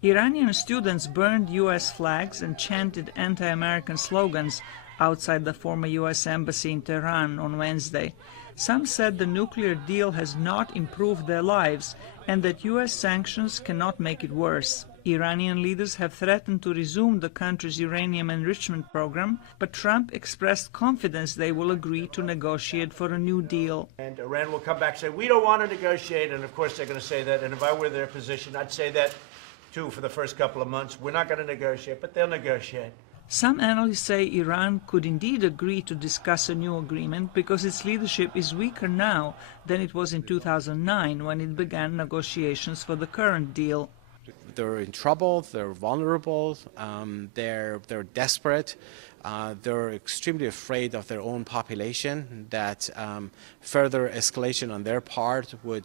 Iranian students burned U.S. flags and chanted anti-American slogans outside the former U.S. embassy in Tehran on Wednesday. Some said the nuclear deal has not improved their lives and that U.S. sanctions cannot make it worse. Iranian leaders have threatened to resume the country's uranium enrichment program, but Trump expressed confidence they will agree to negotiate for a new deal. And Iran will come back and say, we don't want to negotiate, and of course they're going to say that, and if I were their position, I'd say that too for the first couple of months. We're not going to negotiate, but they'll negotiate. Some analysts say Iran could indeed agree to discuss a new agreement because its leadership is weaker now than it was in 2009 when it began negotiations for the current deal. They're in trouble, they're vulnerable, they're desperate, they're extremely afraid of their own population, that further escalation on their part would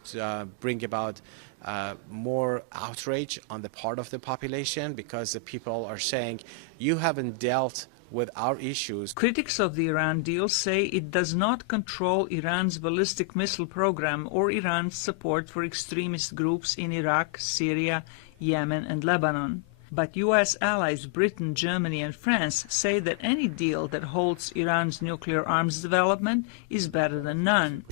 bring about more outrage on the part of the population, because the people are saying, you haven't dealt with our issues. Critics of the Iran deal say it does not control Iran's ballistic missile program or Iran's support for extremist groups in Iraq, Syria, Yemen and Lebanon. But U.S. allies Britain, Germany and France say that any deal that holds Iran's nuclear arms development is better than none.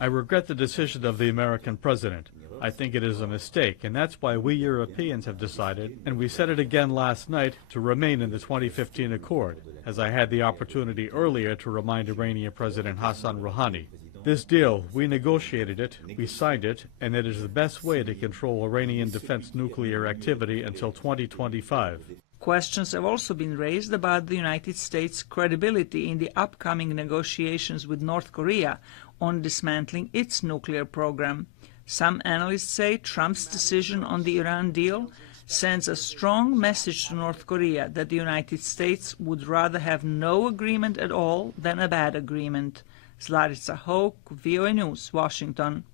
I regret the decision of the American president. I think it is a mistake, and that's why we Europeans have decided, and we said it again last night, to remain in the 2015 accord, as I had the opportunity earlier to remind Iranian President Hassan Rouhani. This deal, we negotiated it, we signed it, and it is the best way to control Iranian defense nuclear activity until 2025. Questions have also been raised about the United States' credibility in the upcoming negotiations with North Korea on dismantling its nuclear program. Some analysts say Trump's decision on the Iran deal sends a strong message to North Korea that the United States would rather have no agreement at all than a bad agreement. Zlatica Hoke, VOA News, Washington.